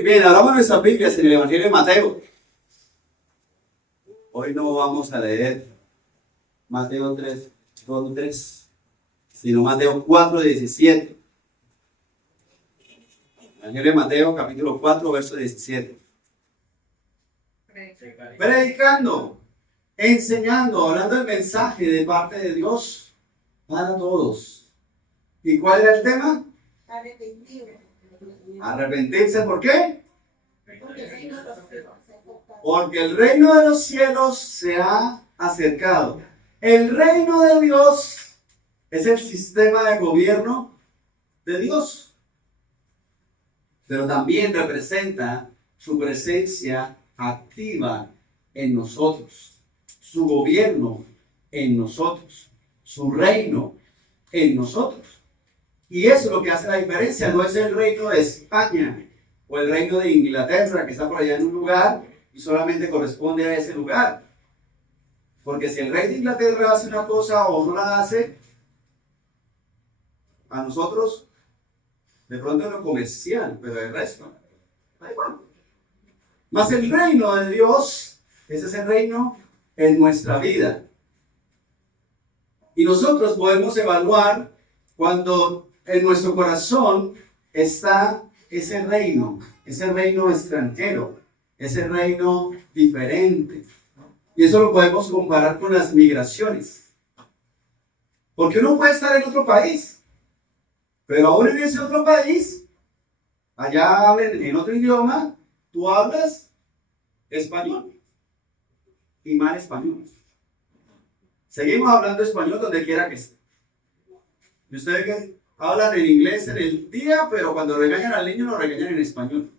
Muy bien, abramos nuestras Biblias en el Evangelio de Mateo. Hoy no vamos a leer Mateo 3, 2, sino Mateo 4, 17. Evangelio de Mateo, capítulo 4, verso 17. Predicando, enseñando, hablando el mensaje de parte de Dios para todos. ¿Y cuál era el tema? Arrepentirse, ¿por qué? Porque el reino de los cielos se ha acercado. El reino de Dios es el sistema de gobierno de Dios, pero también representa su presencia activa en nosotros, su gobierno en nosotros, su reino en nosotros. Y eso es lo que hace la diferencia. No es el reino de España o el reino de Inglaterra que está por allá en un lugar y solamente corresponde a ese lugar. Porque si el rey de Inglaterra hace una cosa o no la hace, a nosotros de pronto es lo comercial, pero el resto da igual. Mas el reino de Dios, ese es el reino en nuestra vida. Y nosotros podemos evaluar cuando en nuestro corazón está ese reino extranjero, ese reino diferente. Y eso lo podemos comparar con las migraciones. Porque uno puede estar en otro país, pero aún en ese otro país, allá hablen en otro idioma, tú hablas español y mal español. Seguimos hablando español donde quiera que esté. Y ustedes que hablan en inglés en el día, pero cuando regañan al niño lo regañan en español.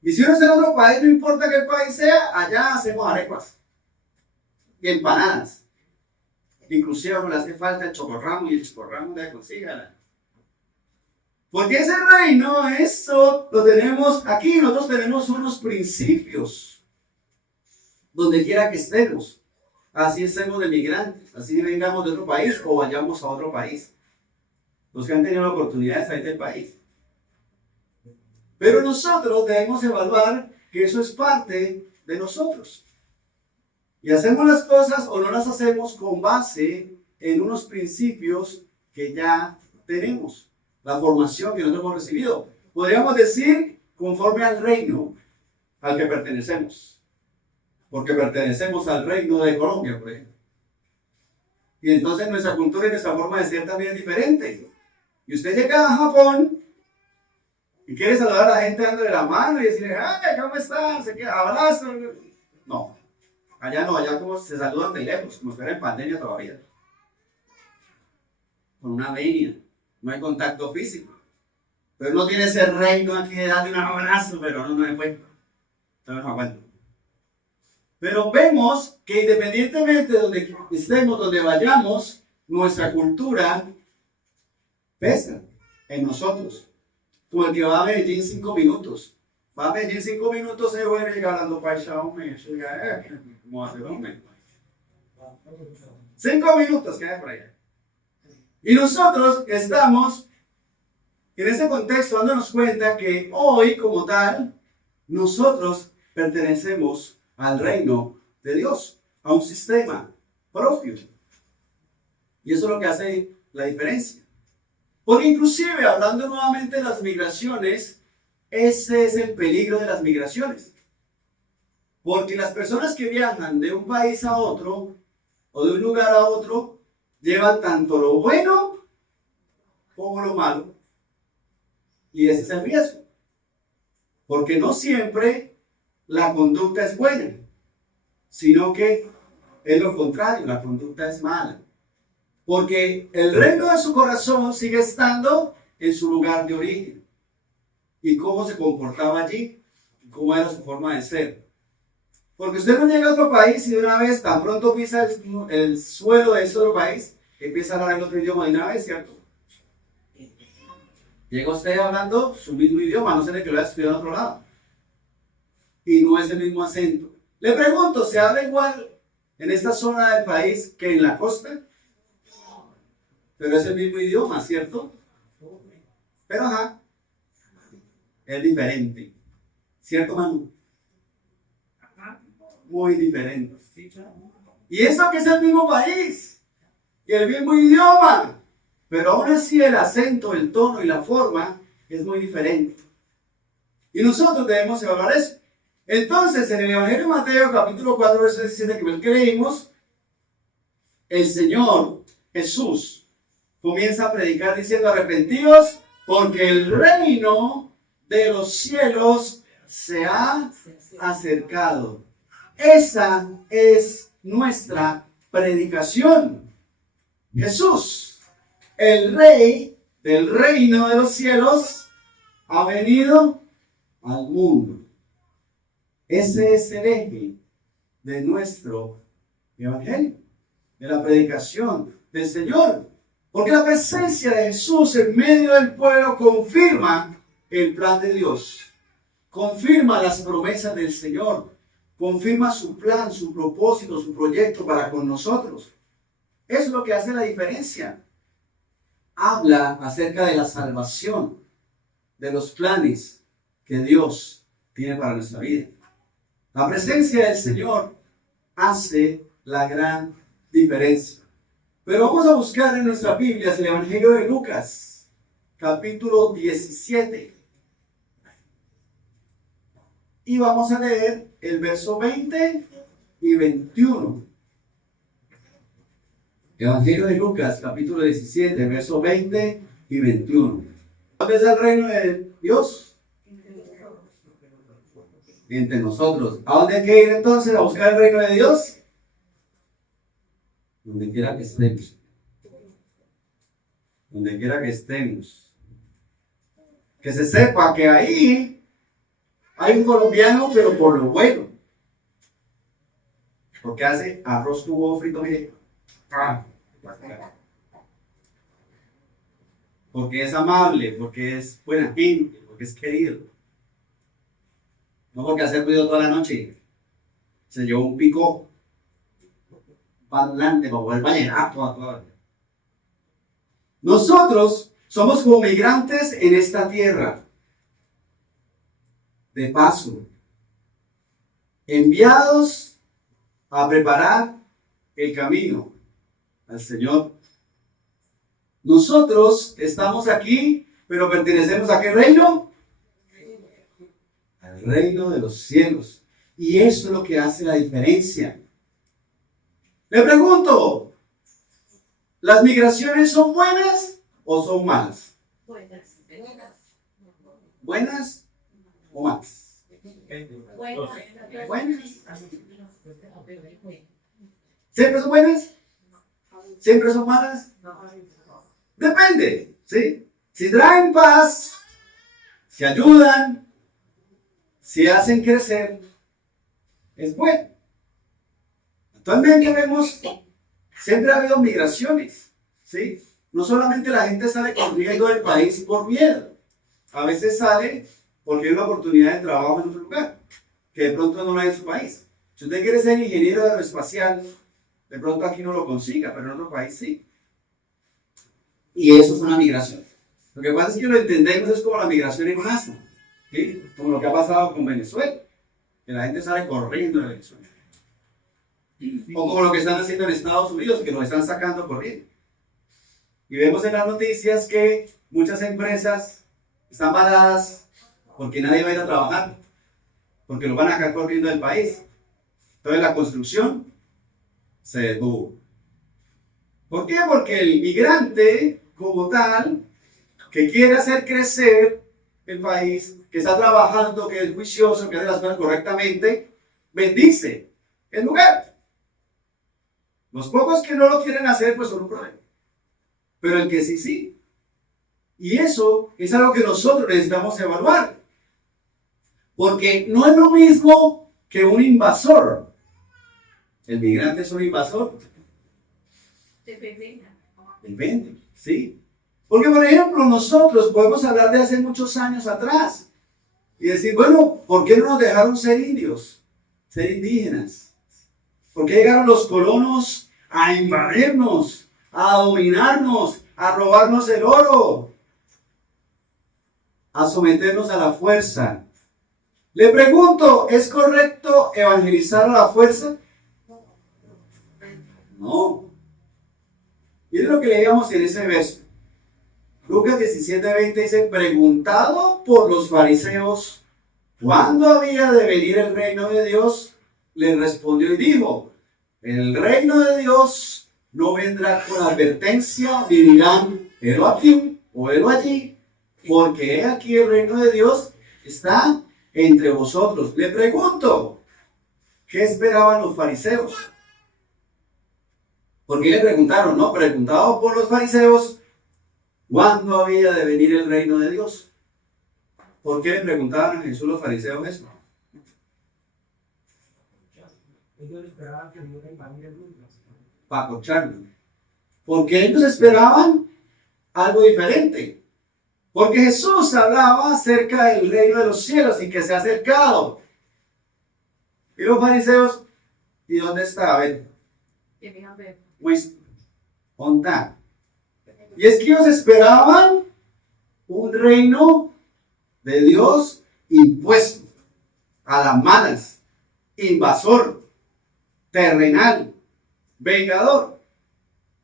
Y si uno está en otro país, no importa qué país sea, allá hacemos arepas y empanadas. Inclusive a uno le hace falta el chocorramo y el chocorramo de consígala. Porque ese reino, eso lo tenemos aquí. Nosotros tenemos unos principios donde quiera que estemos. Así estemos de migrantes, así vengamos de otro país o vayamos a otro país. Los que han tenido la oportunidad de salir del país. Pero nosotros debemos evaluar que eso es parte de nosotros. Y hacemos las cosas o no las hacemos con base en unos principios que ya tenemos. La formación que nosotros hemos recibido. Podríamos decir conforme al reino al que pertenecemos. Porque pertenecemos al reino de Colombia, por ejemplo. Y entonces nuestra cultura y nuestra forma de ser también es diferente. Y usted llega a Japón y quiere saludar a la gente dándole la mano y decirle, ¡ay, ¿cómo estás? Se queda abrazo. No, allá como se saludan de lejos, como si fuera en pandemia todavía. Con una venia, no hay contacto físico. Pero no tiene ese reino aquí de darle un abrazo, pero no me puede. Entonces no aguanto. Pero vemos que independientemente de donde estemos, donde vayamos, nuestra cultura pesa en nosotros. Como el que va a Medellín 5 minutos. Va a Medellín 5 minutos, se va a llegar hablando paisa, hombre. ¿Cómo hace el hombre? 5 minutos, queda por allá. Y nosotros estamos en ese contexto dándonos cuenta que hoy, como tal, nosotros pertenecemos al reino de Dios, a un sistema propio. Y eso es lo que hace la diferencia. Porque inclusive, hablando nuevamente de las migraciones, ese es el peligro de las migraciones. Porque las personas que viajan de un país a otro, o de un lugar a otro, llevan tanto lo bueno como lo malo. Y ese es el riesgo. Porque no siempre la conducta es buena, sino que es lo contrario, la conducta es mala. Porque el reino de su corazón sigue estando en su lugar de origen. Y cómo se comportaba allí, cómo era su forma de ser. Porque usted no llega a otro país y de una vez, tan pronto pisa el suelo de ese otro país, empieza a hablar en otro idioma de una vez, ¿cierto? Llega usted hablando su mismo idioma, no sé de que lo haya estudiado en otro lado. Y no es el mismo acento. Le pregunto, ¿se habla igual en esta zona del país que en la costa? Pero es el mismo idioma, ¿cierto? Pero ajá. es diferente. ¿Cierto, Manu? Muy diferente. Y eso que es el mismo país y el mismo idioma, pero aún así el acento, el tono y la forma es muy diferente. Y nosotros debemos evaluar eso. Entonces, en el Evangelio de Mateo, capítulo 4, verso 17, que leímos, el Señor Jesús comienza a predicar diciendo: arrepentíos, porque el reino de los cielos se ha acercado. Esa es nuestra predicación. Jesús, el Rey del reino de los cielos, ha venido al mundo. Ese es el eje de nuestro evangelio, de la predicación del Señor. Porque la presencia de Jesús en medio del pueblo confirma el plan de Dios, confirma las promesas del Señor, confirma su plan, su propósito, su proyecto para con nosotros. Eso es lo que hace la diferencia. Habla acerca de la salvación, de los planes que Dios tiene para nuestra vida. La presencia del Señor hace la gran diferencia. Pero vamos a buscar en nuestra Biblia el Evangelio de Lucas, capítulo 17. Y vamos a leer el verso 20 y 21. Evangelio de Lucas, capítulo 17, verso 20 y 21. ¿Dónde es el reino de Dios? Entre nosotros. ¿A dónde hay que ir entonces a buscar el reino de Dios? Donde quiera que estemos. Donde quiera que estemos. Que se sepa que ahí hay un colombiano, pero por lo bueno. Porque hace arroz con huevo frito, mire. Porque es amable, porque es buena gente, porque es querido. No porque hace ruido toda la noche. Se llevó un pico para adelante, para poder vallenato. Nosotros somos como migrantes en esta tierra, de paso, enviados a preparar el camino al Señor. Nosotros estamos aquí, pero pertenecemos a ¿qué reino? Al reino de los cielos. Y eso es lo que hace la diferencia. Le pregunto, ¿las migraciones son buenas o son malas? Buenas. ¿Buenas o malas? Buenas. ¿Siempre son buenas? ¿Siempre son malas? Depende, ¿sí? Si traen paz, si ayudan, si hacen crecer, es bueno. Actualmente vemos, siempre ha habido migraciones, ¿sí? No solamente la gente sale corriendo del país por miedo, a veces sale porque hay una oportunidad de trabajo en otro lugar, que de pronto no la hay en su país. Si usted quiere ser ingeniero aeroespacial, de pronto aquí no lo consiga, pero en otro país sí. Y eso es una migración. Lo que pasa es que lo entendemos es como la migración en masa, ¿sí? Como lo que ha pasado con Venezuela, que la gente sale corriendo de Venezuela. O como lo que están haciendo en Estados Unidos, que lo están sacando corriendo. Y vemos en las noticias que muchas empresas están paradas porque nadie va a ir a trabajar, porque lo van a sacar corriendo del país. Entonces la construcción se detuvo. ¿Por qué? Porque el migrante como tal, que quiere hacer crecer el país, que está trabajando, que es juicioso, que hace las cosas correctamente, bendice el lugar. Los pocos que no lo quieren hacer, pues son un problema. Pero el que sí, sí. Y eso es algo que nosotros necesitamos evaluar. Porque no es lo mismo que un invasor. ¿El migrante es un invasor? Depende, ¿sí? Porque, por ejemplo, nosotros podemos hablar de hace muchos años atrás y decir, bueno, ¿por qué no nos dejaron ser indios, ser indígenas? ¿Por qué llegaron los colonos a invadirnos, a dominarnos, a robarnos el oro? a someternos a la fuerza. Le pregunto, ¿es correcto evangelizar a la fuerza? No. Miren lo que leíamos en ese verso. Lucas 17:20 dice, preguntado por los fariseos, ¿cuándo había de venir el reino de Dios? Le respondió y dijo, el reino de Dios no vendrá con advertencia, ni dirán, helo aquí o helo allí, porque he aquí el reino de Dios está entre vosotros. Le pregunto, ¿qué esperaban los fariseos? Porque le preguntaron, ¿no? Preguntado por los fariseos, ¿cuándo había de venir el reino de Dios? ¿Por qué le preguntaban a Jesús los fariseos eso? Ellos esperaban que Dios invadiera el mundo. Para acocharlo. Porque ellos esperaban algo diferente. Porque Jesús hablaba acerca del reino de los cielos y que se ha acercado. Y los fariseos, ¿y dónde está? A ver. Pues, ¿dónde está? Y es que ellos esperaban un reino de Dios impuesto a las malas, invasor, terrenal, vengador.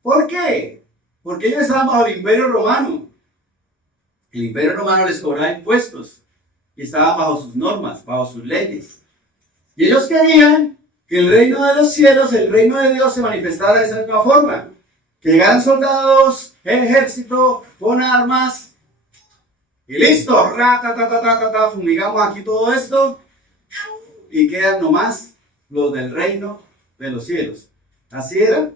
¿Por qué? Porque ellos estaban bajo el imperio romano. El imperio romano les cobraba impuestos y estaban bajo sus normas, bajo sus leyes. Y ellos querían que el reino de los cielos, el reino de Dios, se manifestara de esa misma forma. Que llegaran soldados, ejército, con armas, y listo, fumigamos aquí todo esto, y quedan nomás los del reino de los cielos. ¿Así era?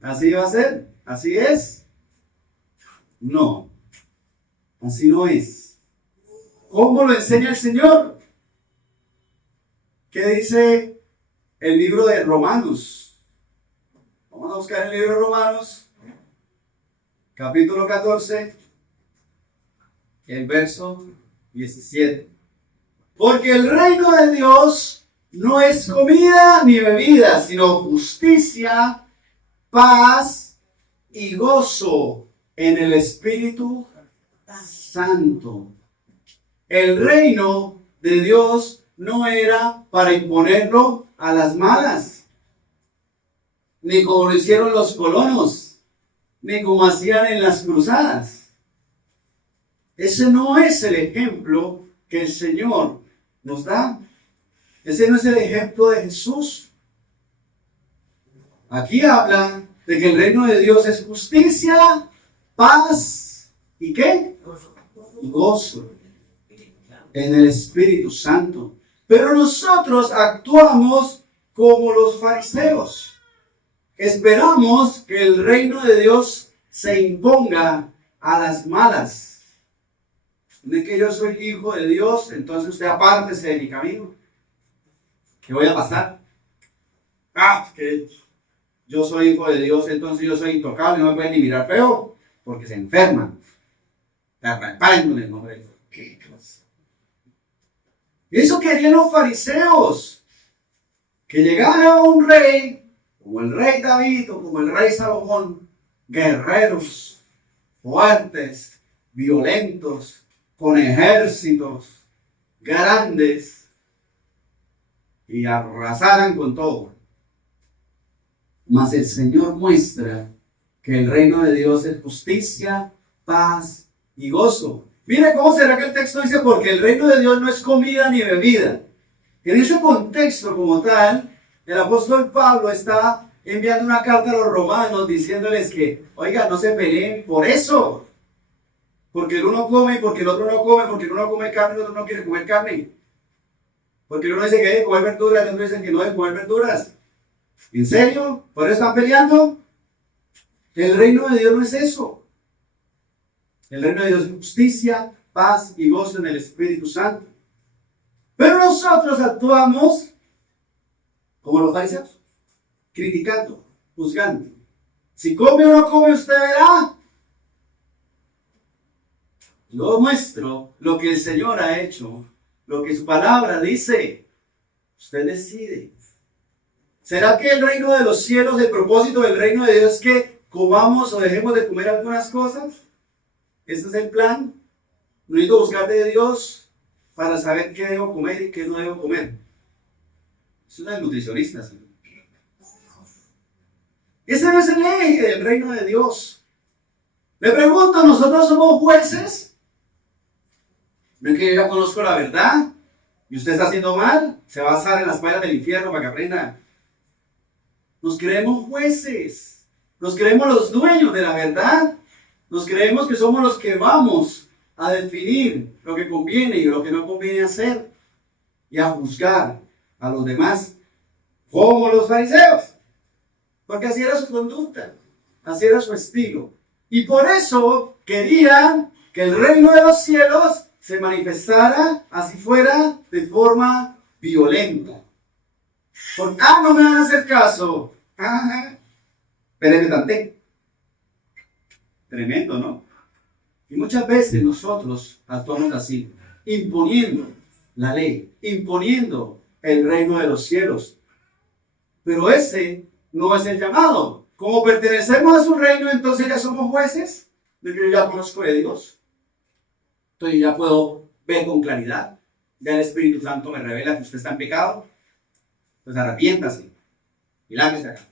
¿Así iba a ser? ¿Así es? No, así no es. ¿Cómo lo enseña el Señor? ¿Qué dice el libro de Romanos? Vamos a buscar el libro de Romanos, capítulo 14, el verso 17. Porque el reino de Dios no es comida ni bebida, sino justicia, paz y gozo en el Espíritu Santo. El reino de Dios no era para imponerlo a las malas, ni como lo hicieron los colonos, ni como hacían en las cruzadas. Ese no es el ejemplo que el Señor nos da. Ese no es el ejemplo de Jesús. Aquí habla de que el reino de Dios es justicia, paz y ¿qué? Gozo en el Espíritu Santo. Pero nosotros actuamos como los fariseos. Esperamos que el reino de Dios se imponga a las malas. De que yo soy hijo de Dios, entonces usted apártese de mi camino. ¿Qué voy a pasar? Que yo soy hijo de Dios, entonces yo soy intocable, no me pueden ni mirar feo, porque se enferman. Te arrepiento en el nombre de Dios. ¿Qué cosa? Eso querían los fariseos. Que llegara un rey, como el rey David o como el rey Salomón, guerreros, fuertes, violentos, con ejércitos grandes, y arrasaran con todo. Mas el Señor muestra que el reino de Dios es justicia, paz y gozo. Mire cómo será que el texto dice, porque el reino de Dios no es comida ni bebida. En ese contexto como tal, el apóstol Pablo está enviando una carta a los romanos diciéndoles que, oiga, no se peleen por eso. Porque el uno come y porque el otro no come, porque el uno come carne y el otro no quiere comer carne. Porque el uno dice que hay que comer verduras y el otro dice que no hay que comer verduras. ¿En serio? ¿Por eso están peleando? El reino de Dios no es eso. El reino de Dios es justicia, paz y gozo en el Espíritu Santo. Pero nosotros actuamos como los fariseos, criticando, juzgando. Si come o no come, usted verá. Yo muestro lo que el Señor ha hecho, lo que su palabra dice. Usted decide. ¿Será que el reino de los cielos, el propósito del reino de Dios es que comamos o dejemos de comer algunas cosas? ¿Ese es el plan? No necesito buscar de Dios para saber qué debo comer y qué no debo comer. Eso no es nutricionista, ¿sí? Ese no es el eje del reino de Dios. Le pregunto, ¿nosotros somos jueces? ¿Ven que yo ya conozco la verdad? ¿Y usted está haciendo mal? Se va a asar en las payas del infierno para que aprenda. Nos creemos jueces. Nos creemos los dueños de la verdad. Nos creemos que somos los que vamos a definir lo que conviene y lo que no conviene hacer. Y a juzgar a los demás como los fariseos. Porque así era su conducta. Así era su estilo. Y por eso querían que el reino de los cielos se manifestara, así fuera, de forma violenta. Porque, no me van a hacer caso. Espérenme tanté. Tremendo, ¿no? Y muchas veces nosotros actuamos así, imponiendo la ley, imponiendo el reino de los cielos. Pero ese no es el llamado. Como pertenecemos a su reino, entonces ya somos jueces, de que yo ya conozco de Dios. Entonces ya puedo ver con claridad. Ya el Espíritu Santo me revela que usted está en pecado. Pues arrepiéntase y lávese acá.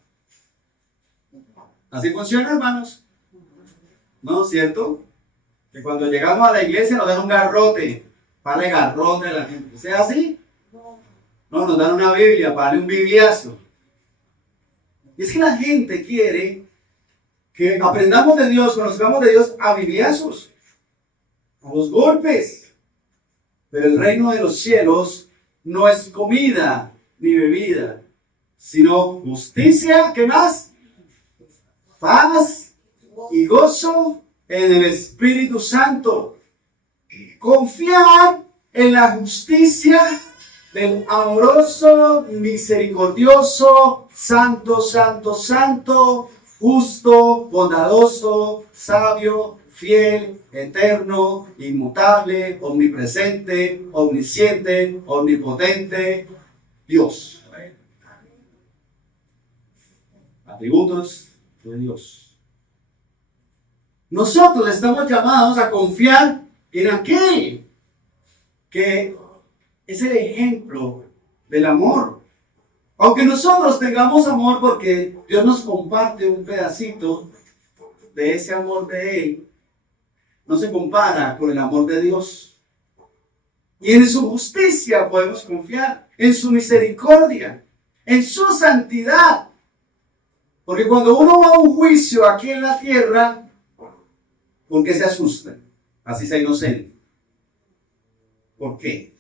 Así funciona, hermanos. ¿No es cierto? Que cuando llegamos a la iglesia nos dan un garrote. Para darle garrote a la gente. ¿Sea así? No, nos dan una Biblia para darle un bibliazo. Y es que la gente quiere que aprendamos de Dios, conozcamos de Dios a bibliazos, a los golpes. Pero el reino de los cielos no es comida ni bebida, sino justicia, ¿qué más? Paz y gozo en el Espíritu Santo. Confiar en la justicia del amoroso, misericordioso, santo, santo, santo, justo, bondadoso, sabio, fiel, eterno, inmutable, omnipresente, omnisciente, omnipotente, Dios. Atributos de Dios. Nosotros estamos llamados a confiar en aquel que es el ejemplo del amor. Aunque nosotros tengamos amor porque Dios nos comparte un pedacito de ese amor de Él, no se compara con el amor de Dios. Y en su justicia podemos confiar, en su misericordia, en su santidad. Porque cuando uno va a un juicio aquí en la tierra, ¿por qué se asusta? Así sea inocente. ¿Por qué?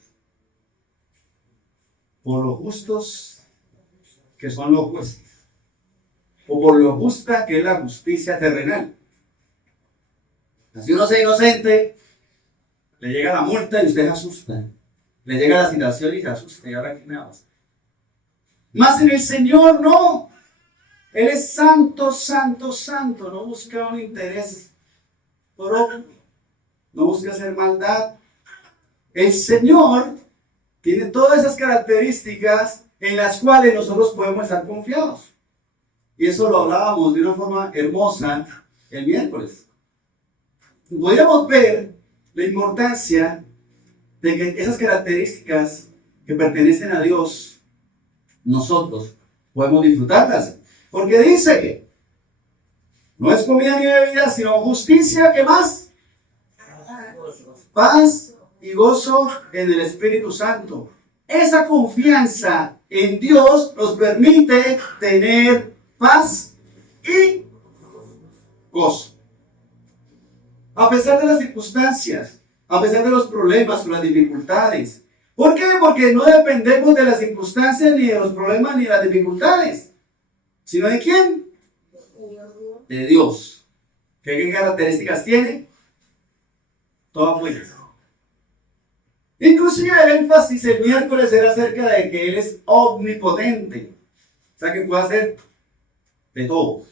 Por lo justos que son los jueces. O por lo justa que es la justicia terrenal. Si uno sea inocente, le llega la multa y usted se asusta. Le llega la citación y se asusta. ¿Y ahora qué me va a pasar? Más en el Señor no. Él es santo, santo, santo. No busca un interés propio. No busca hacer maldad. El Señor tiene todas esas características en las cuales nosotros podemos estar confiados. Y eso lo hablábamos de una forma hermosa el miércoles. Podríamos ver la importancia de que esas características que pertenecen a Dios, nosotros podemos disfrutarlas. Porque dice, no es comida ni bebida, sino justicia, ¿qué más? Paz y gozo en el Espíritu Santo. Esa confianza en Dios nos permite tener paz y gozo. A pesar de las circunstancias, a pesar de los problemas o las dificultades. ¿Por qué? Porque no dependemos de las circunstancias, ni de los problemas, ni de las dificultades. ¿Sino de quién? De Dios. ¿Qué características tiene? Todas buenas. Inclusive el énfasis el miércoles era acerca de que Él es omnipotente. O sea que puede hacer de todo.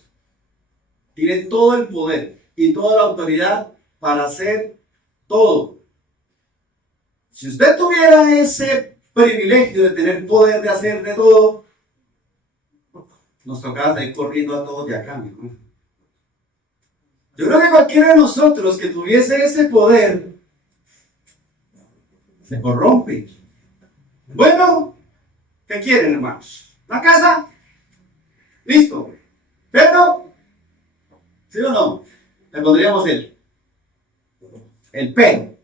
Tiene todo el poder y toda la autoridad para hacer todo. Si usted tuviera ese privilegio de tener poder de hacer de todo, nos tocaba salir corriendo a todos de acá, ¿no? Yo creo que cualquiera de nosotros que tuviese ese poder Se corrompe. Bueno, ¿qué quieren, hermanos? ¿Una casa? Listo. Pero, ¿sí o no? Le pondríamos el P.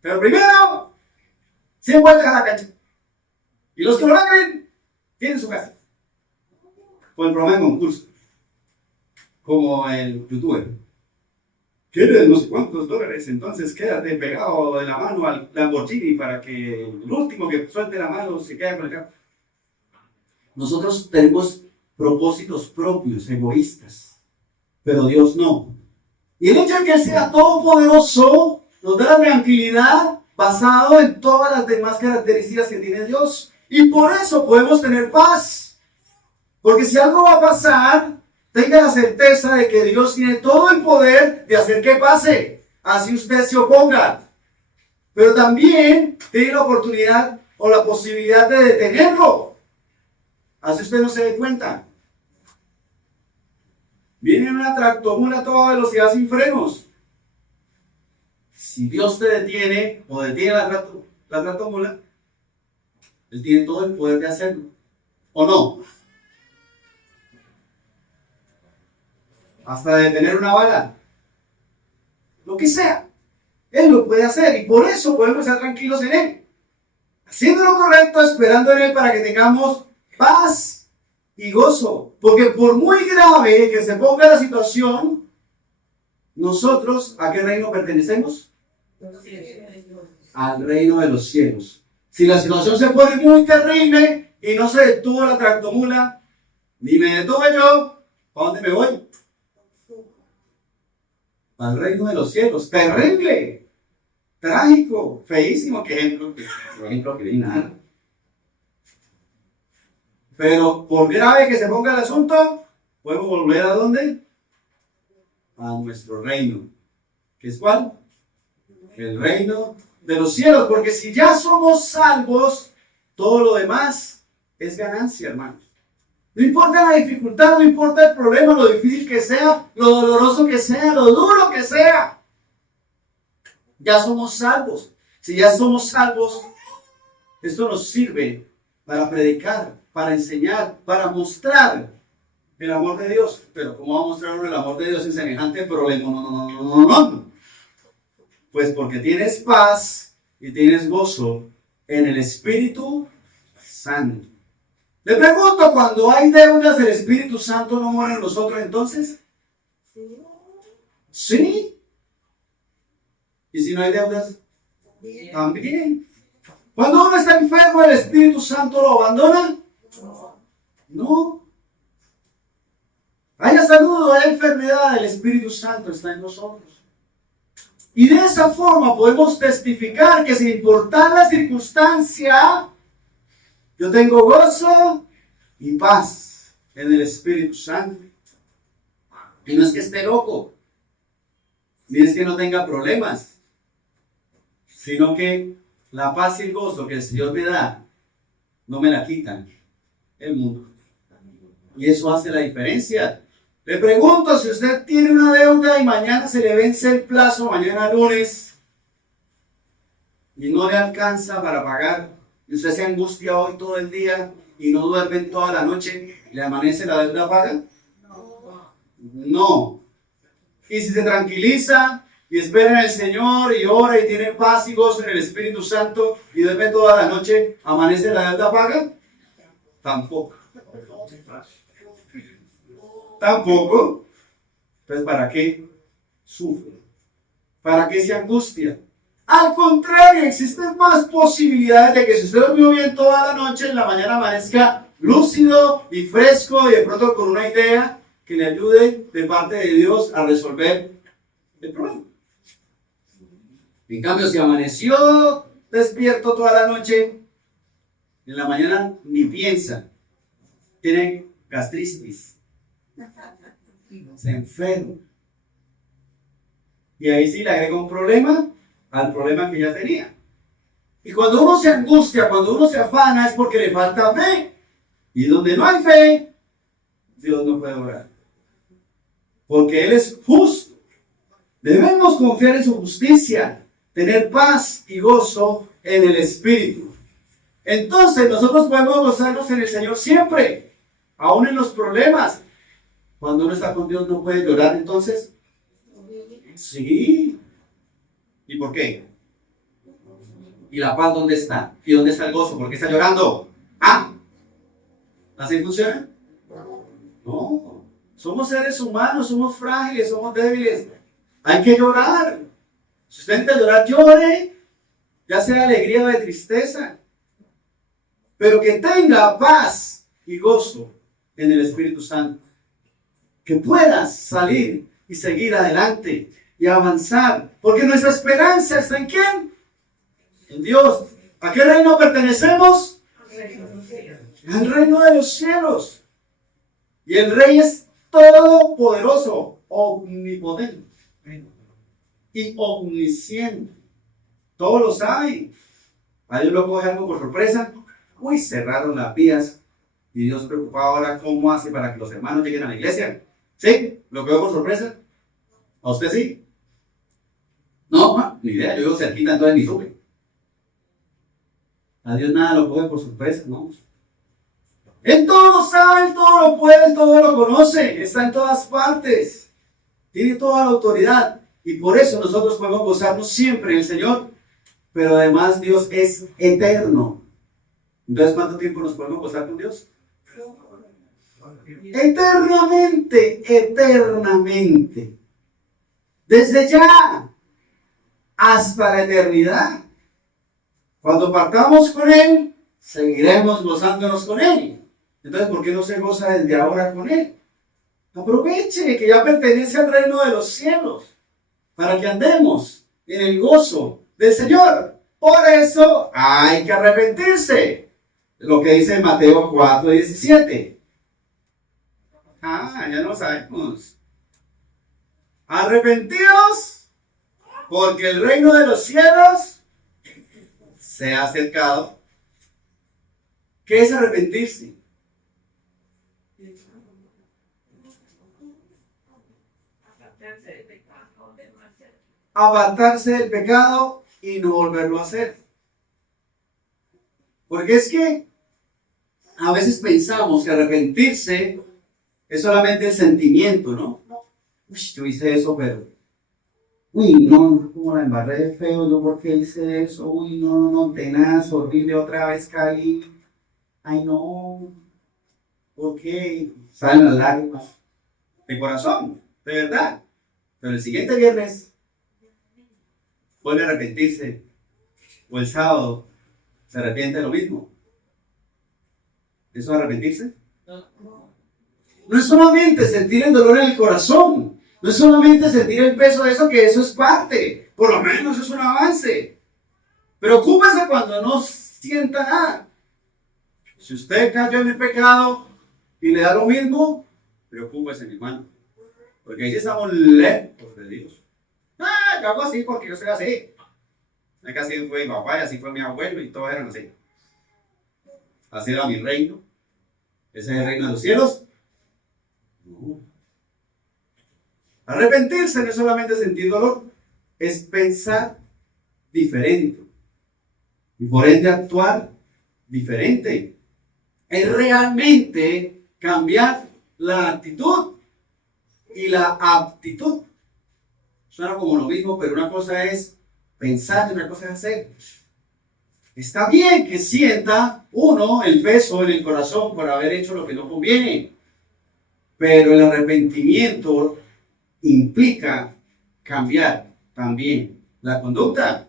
Pero primero, 100 vueltas a la cancha. Y los que lo logren, tienen su casa. Con el programa de concurso. Como el youtuber. ¿Quieres no sé cuántos dólares? Entonces quédate pegado de la mano al Lamborghini para que el último que suelte la mano se quede con el carro. Nosotros tenemos propósitos propios, egoístas. Pero Dios no. Y el hecho de que Él sea todopoderoso nos da la tranquilidad basado en todas las demás características que tiene Dios. Y por eso podemos tener paz. Porque si algo va a pasar, tenga la certeza de que Dios tiene todo el poder de hacer que pase. Así usted se oponga. Pero también tiene la oportunidad o la posibilidad de detenerlo. Así usted no se dé cuenta. Viene una tractomula a toda velocidad sin frenos. Si Dios te detiene o detiene la tractomula, Él tiene todo el poder de hacerlo. ¿O no? Hasta detener una bala. Lo que sea. Él lo puede hacer y por eso podemos estar tranquilos en Él. Haciendo lo correcto, esperando en Él para que tengamos paz y gozo. Porque por muy grave que se ponga la situación, nosotros, ¿a qué reino pertenecemos? Al reino de los cielos. Si la situación se pone muy terrible y no se detuvo la tractomula, ni me detuve yo, ¿a dónde me voy? Al reino de los cielos. Terrible, trágico, feísimo. ¿Qué ejemplo? Ejemplo que vi nada. Pero por grave que se ponga el asunto, podemos volver ¿a dónde? A nuestro reino. ¿Qué es cuál? El reino de los cielos. Porque si ya somos salvos, todo lo demás es ganancia, hermanos. No importa la dificultad, no importa el problema, lo difícil que sea, lo doloroso que sea, lo duro que sea. Ya somos salvos. Si ya somos salvos, esto nos sirve para predicar, para enseñar, para mostrar el amor de Dios. Pero ¿cómo va a mostrar uno el amor de Dios en semejante problema? No. Pues porque tienes paz y tienes gozo en el Espíritu Santo. Le pregunto, cuando hay deudas, ¿el Espíritu Santo no mora en nosotros entonces? ¿Sí? ¿Y si no hay deudas? También. Cuando uno está enfermo, ¿el Espíritu Santo lo abandona? No. Haya salud o haya enfermedad, el Espíritu Santo está en nosotros. Y de esa forma podemos testificar que sin importar la circunstancia, yo tengo gozo y paz en el Espíritu Santo. Y no es que esté loco, ni es que no tenga problemas, sino que la paz y el gozo que el Señor me da, no me la quitan el mundo. Y eso hace la diferencia. Le pregunto, si usted tiene una deuda y mañana se le vence el plazo, mañana lunes, y no le alcanza para pagar, y usted se angustia hoy todo el día y no duerme toda la noche, ¿le amanece la deuda paga? No. Y si se tranquiliza y espera en el Señor y ora y tiene paz y gozo en el Espíritu Santo y duerme toda la noche, ¿amanece la deuda paga? Tampoco. Tampoco. Entonces, ¿para qué sufre? ¿Para qué se angustia? Al contrario, existen más posibilidades de que si usted durmió bien toda la noche, en la mañana amanezca lúcido y fresco y de pronto con una idea que le ayude de parte de Dios a resolver el problema. En cambio, si amaneció despierto toda la noche, en la mañana ni piensa, tiene gastritis, se enferma. Y ahí sí le agrega un problema al problema que ya tenía. Y cuando uno se angustia, cuando uno se afana, es porque le falta fe. Y donde no hay fe, Dios no puede orar. Porque Él es justo. Debemos confiar en su justicia, tener paz y gozo en el Espíritu. Entonces nosotros podemos gozarnos en el Señor siempre, aún en los problemas. Cuando uno está con Dios no puede llorar, entonces. Sí. ¿Y por qué? ¿Y la paz dónde está? ¿Y dónde está el gozo? ¿Por qué está llorando? ¿Ah? ¿Así funciona? No. Somos seres humanos, somos frágiles, somos débiles. Hay que llorar. Si usted necesita llorar, llore. Ya sea de alegría o de tristeza. Pero que tenga paz y gozo en el Espíritu Santo. Que puedas salir y seguir adelante y avanzar. Porque nuestra esperanza está ¿en quién? En Dios. ¿A qué reino pertenecemos? Al reino de los cielos. Y el Rey es todopoderoso, omnipotente y omnisciente. Todos lo saben. A Dios lo coge algo por sorpresa. Uy, cerraron las vías. Y Dios preocupado ahora cómo hace para que los hermanos lleguen a la iglesia. ¿Sí? ¿Lo cogió por sorpresa? ¿A usted sí? No, ni idea. Yo vivo cerquita, entonces ni supe. A Dios nada lo coge por sorpresa, ¿no? Él todo lo sabe, Él todo lo puede, Él todo lo conoce. Está en todas partes. Tiene toda la autoridad. Y por eso nosotros podemos gozarnos siempre en el Señor. Pero además Dios es eterno. Entonces, ¿cuánto tiempo nos podemos gozar con Dios? Eternamente, eternamente. Desde ya hasta la eternidad. Cuando partamos con Él, seguiremos gozándonos con Él. Entonces, ¿por qué no se goza desde ahora con Él? Aproveche que ya pertenece al reino de los cielos para que andemos en el gozo del Señor. Por eso hay que arrepentirse. Lo que dice Mateo 4:17. Ya lo sabemos. Arrepentidos, porque el reino de los cielos se ha acercado. ¿Qué es arrepentirse? Apartarse del pecado y no volverlo a hacer. Porque es que a veces pensamos que arrepentirse es solamente el sentimiento, ¿no? Uy, yo hice eso, pero... Uy, no, como la embarré de feo, yo por qué hice eso, uy, no, tenaz, horrible, otra vez caí. Ay, no, ¿por qué? Salen las lágrimas. De corazón, de verdad. Pero el siguiente viernes vuelve a arrepentirse. O el sábado se arrepiente de lo mismo. ¿Eso es arrepentirse? No es solamente sentir el dolor en el corazón. No es solamente sentir el peso de eso, que eso es parte. Por lo menos es un avance. Preocúpese cuando no sienta nada. Si usted cayó en el pecado y le da lo mismo, preocúpese, mi hermano. Porque ahí estamos lejos de Dios. Yo hago así porque yo soy así. Es que así fue mi papá y así fue mi abuelo y todos eran así. Así era mi reino. ¿Ese es el reino de los cielos? No. Arrepentirse no es solamente sentir dolor, es pensar diferente. Y por ende actuar diferente. Es realmente cambiar la actitud y la aptitud. Suena como lo mismo, pero una cosa es pensar y otra cosa es hacer. Está bien que sienta uno el peso en el corazón por haber hecho lo que no conviene, pero el arrepentimiento implica cambiar también la conducta.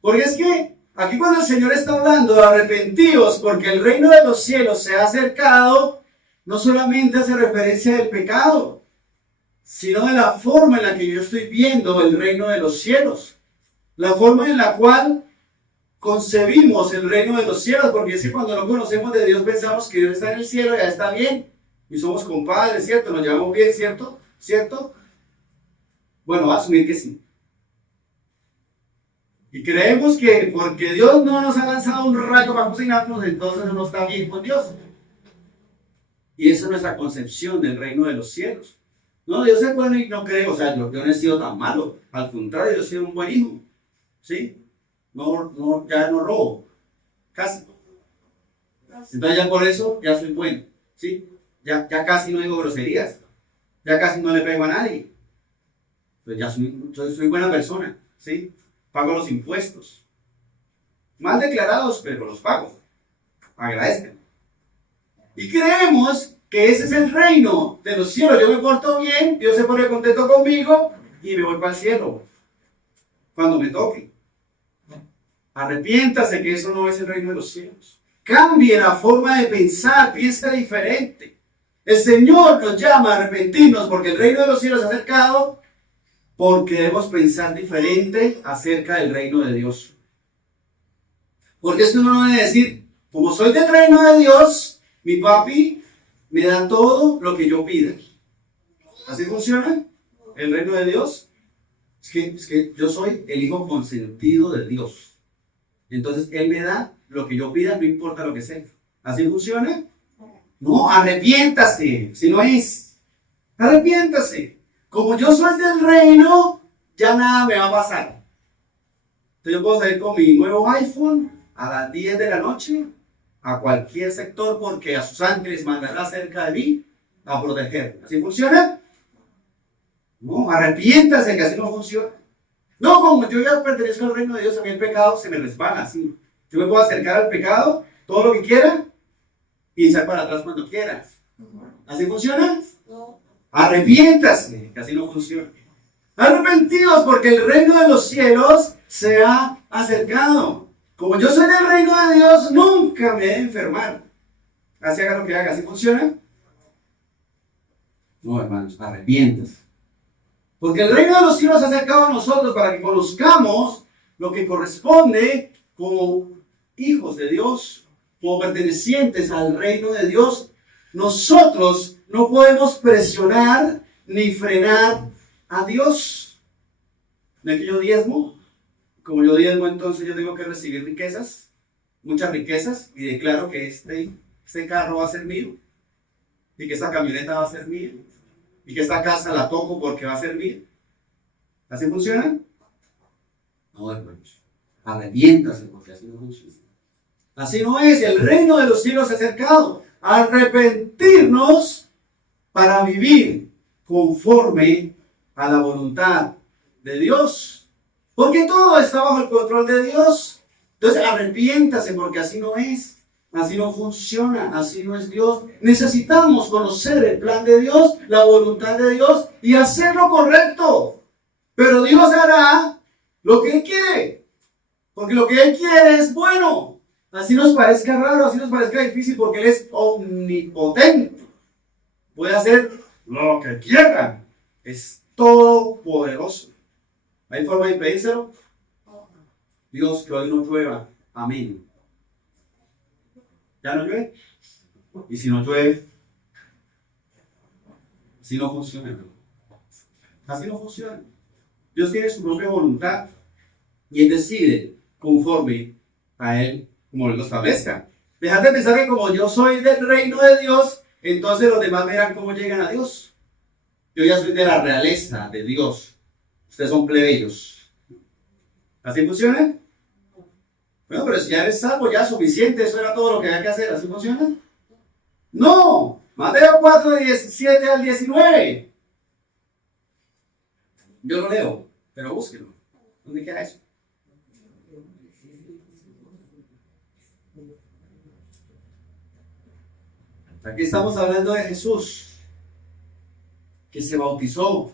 Porque es que aquí cuando el Señor está hablando de arrepentidos porque el reino de los cielos se ha acercado, no solamente hace referencia del pecado, sino de la forma en la que yo estoy viendo el reino de los cielos. La forma en la cual concebimos el reino de los cielos, porque es que cuando no conocemos de Dios pensamos que Dios está en el cielo y ya está bien. Y somos compadres, ¿cierto? Nos llevamos bien, ¿cierto? ¿Cierto? Bueno, va a asumir que sí. Y creemos que porque Dios no nos ha lanzado un rayo para cocinarnos, entonces no está bien con Dios. Y esa es nuestra concepción del reino de los cielos. No, Dios es bueno y no creo, yo no he sido tan malo. Al contrario, yo he sido un buen hijo. ¿Sí? ya no robo, casi. Entonces ya por eso ya soy bueno, ¿sí? Ya casi no digo groserías, ya casi no le pego a nadie. Pues ya soy buena persona, ¿sí? Pago los impuestos. Mal declarados, pero los pago. Agradezcan. Y creemos que ese es el reino de los cielos. Yo me porto bien, Dios se pone contento conmigo y me voy para el cielo. Cuando me toque. Arrepiéntase que eso no es el reino de los cielos. Cambie la forma de pensar, piensa diferente. El Señor nos llama a arrepentirnos porque el reino de los cielos se ha acercado, porque debemos pensar diferente acerca del reino de Dios. Porque es que uno no debe decir, como soy del reino de Dios, mi papi me da todo lo que yo pida. ¿Así funciona el reino de Dios? Es que yo soy el hijo consentido de Dios. Entonces Él me da lo que yo pida, no importa lo que sea. ¿Así funciona? No, arrepiéntase. Si no es, arrepiéntase. Como yo soy del reino, ya nada me va a pasar. Entonces yo puedo salir con mi nuevo iPhone a las 10 de la noche a cualquier sector porque a sus ángeles mandará cerca de mí a proteger. ¿Así funciona? No, arrepiéntase que así no funciona. No, como yo ya pertenezco al reino de Dios, a mí el pecado se me resbala así. Yo me puedo acercar al pecado todo lo que quiera y echar para atrás cuando quiera. ¿Así funciona? No. Arrepiéntase, que así no funciona. Arrepentidos porque el reino de los cielos se ha acercado. Como yo soy del reino de Dios, nunca me he de enfermar. Así haga lo que haga, ¿así funciona? No, hermanos, arrepiéntase. Porque el reino de los cielos se ha acercado a nosotros para que conozcamos lo que corresponde como hijos de Dios, como pertenecientes al reino de Dios. Nosotros no podemos presionar ni frenar a Dios. ¿No es que yo diezmo? Como yo diezmo, entonces yo tengo que recibir riquezas, muchas riquezas, y declaro que este carro va a ser mío, y que esta camioneta va a ser mía, y que esta casa la toco porque va a ser mía. ¿Así funciona? No, hermanos. Arrepiéntase porque así no funciona. Así no es. El reino de los cielos se ha acercado. Arrepentirnos para vivir conforme a la voluntad de Dios. Porque todo está bajo el control de Dios. Entonces arrepiéntase porque así no es. Así no funciona, así no es Dios. Necesitamos conocer el plan de Dios, la voluntad de Dios y hacer lo correcto. Pero Dios hará lo que Él quiere. Porque lo que Él quiere es bueno. Así nos parezca raro, así nos parezca difícil, porque Él es omnipotente. Puede hacer lo que quiera. Es todopoderoso. ¿Hay forma de impedírselo? Dios, que hoy no llueva. Amén. ¿Ya no llueve? Y si no llueve, así no funciona. Así no funciona. Dios tiene su propia voluntad y Él decide conforme a Él, como Él lo establezca. Dejad de pensar que como yo soy del reino de Dios, entonces los demás verán cómo llegan a Dios. Yo ya soy de la realeza de Dios. Ustedes son plebeyos. ¿Así funciona? Bueno, pero si ya eres salvo, ya es suficiente, eso era todo lo que había que hacer. ¿Así funciona? No. Mateo 4, 17 al 19. Yo lo leo, pero búsquenlo. ¿Dónde queda eso? Aquí estamos hablando de Jesús, que se bautizó,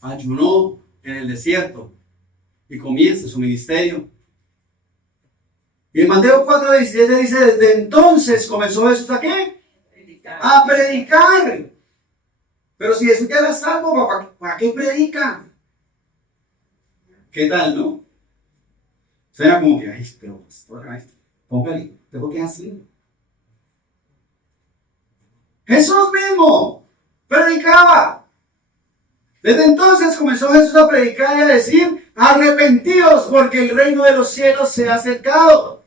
ayunó en el desierto y comienza su ministerio. Y en Mateo 4:17 dice, desde entonces comenzó Jesús ¿a qué? A predicar. Pero si Jesús ya era salvo, ¿para qué predica? ¿Qué tal, no? Suena como que, ay, pero póngale, ¿pero qué así? Jesús mismo predicaba. Desde entonces comenzó Jesús a predicar y a decir, arrepentidos porque el reino de los cielos se ha acercado.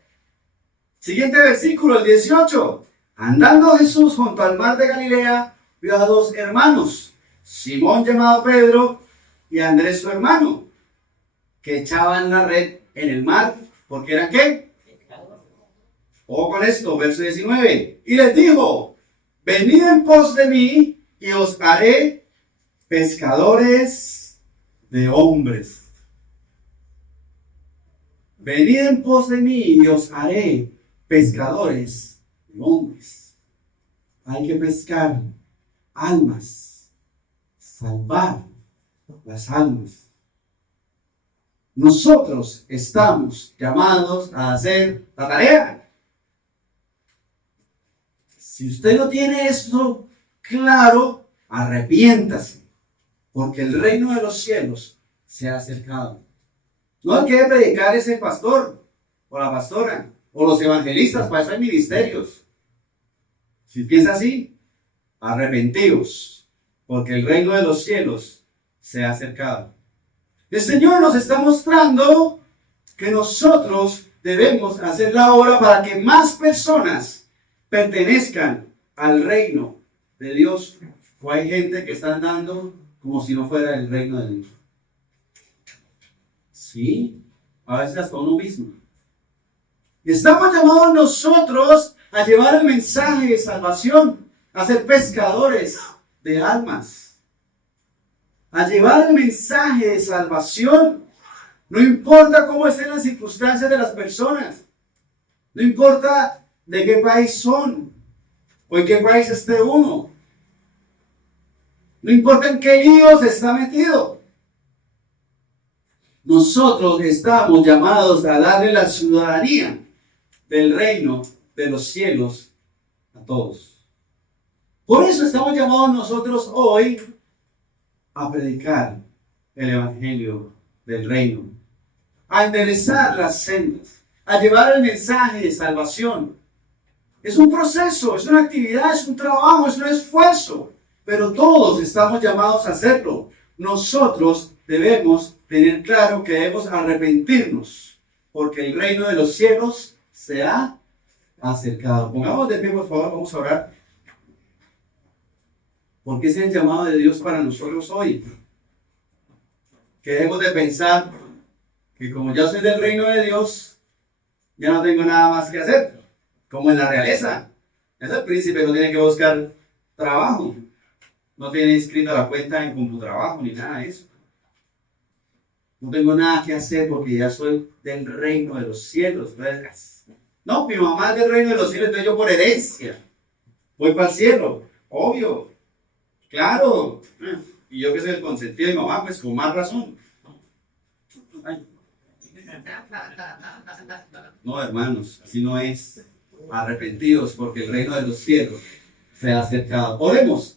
Siguiente versículo, el 18. Andando Jesús junto al mar de Galilea, vio a dos hermanos, Simón llamado Pedro y Andrés su hermano, que echaban la red en el mar, porque eran ¿qué? Ojo con esto, verso 19. Y les dijo, venid en pos de mí y os haré pescadores de hombres. Venid en pos de mí y os haré pescadores de hombres. Hay que pescar almas, salvar las almas. Nosotros estamos llamados a hacer la tarea. Si usted no tiene esto claro, arrepiéntase, porque el reino de los cielos se ha acercado. No el que debe predicar es el pastor, o la pastora, o los evangelistas, para eso hay ministerios. Si piensa así, arrepentíos, porque el reino de los cielos se ha acercado. El Señor nos está mostrando que nosotros debemos hacer la obra para que más personas pertenezcan al reino de Dios. O hay gente que está andando como si no fuera el reino de Dios. Sí, a veces hasta uno mismo. Estamos llamados nosotros a llevar el mensaje de salvación, a ser pescadores de almas, a llevar el mensaje de salvación. No importa cómo estén las circunstancias de las personas, no importa de qué país son, o en qué país esté uno, no importa en qué lío se está metido. Nosotros estamos llamados a darle la ciudadanía del reino de los cielos a todos. Por eso estamos llamados nosotros hoy a predicar el evangelio del reino, a enderezar las sendas, a llevar el mensaje de salvación. Es un proceso, es una actividad, es un trabajo, es un esfuerzo, pero todos estamos llamados a hacerlo. Nosotros debemos tener claro que debemos arrepentirnos, porque el reino de los cielos se ha acercado. Pongamos de pie, por favor, vamos a orar. Porque ese es el llamado de Dios para nosotros hoy. Que debemos de pensar que como ya soy del reino de Dios, ya no tengo nada más que hacer. Como en la realeza. El príncipe no tiene que buscar trabajo. No tiene inscrita la cuenta en CompuTrabajo ni nada de eso. No tengo nada que hacer porque ya soy del reino de los cielos. No, mi mamá es del reino de los cielos, entonces yo por herencia voy para el cielo. Obvio. Claro. Y yo que soy el consentido de mi mamá, pues con más razón. Ay. No, hermanos, así no es. Arrepentidos porque el reino de los cielos se ha acercado. Oremos.